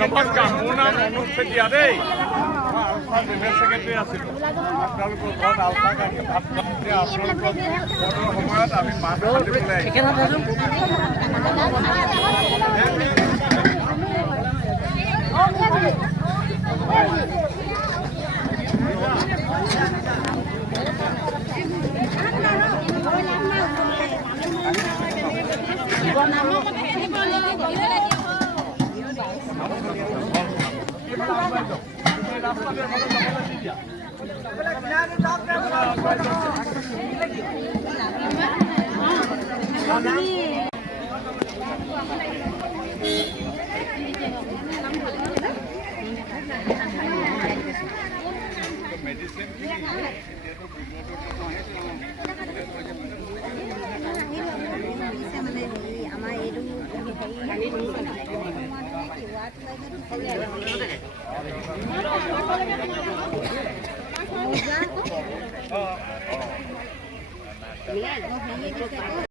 নমস্কাৰ, মোৰ নাম অনুপ চেতিয়া দেই। মই আলফা জেনেৰেল ছেক্ৰেটাৰী আছিলোঁ। আপোনালোকৰ ঘৰত আলফা কাৰণে ভাত খাওঁতে আপোনালোকৰ সময়ত আমি মানুহ মাতিবলৈ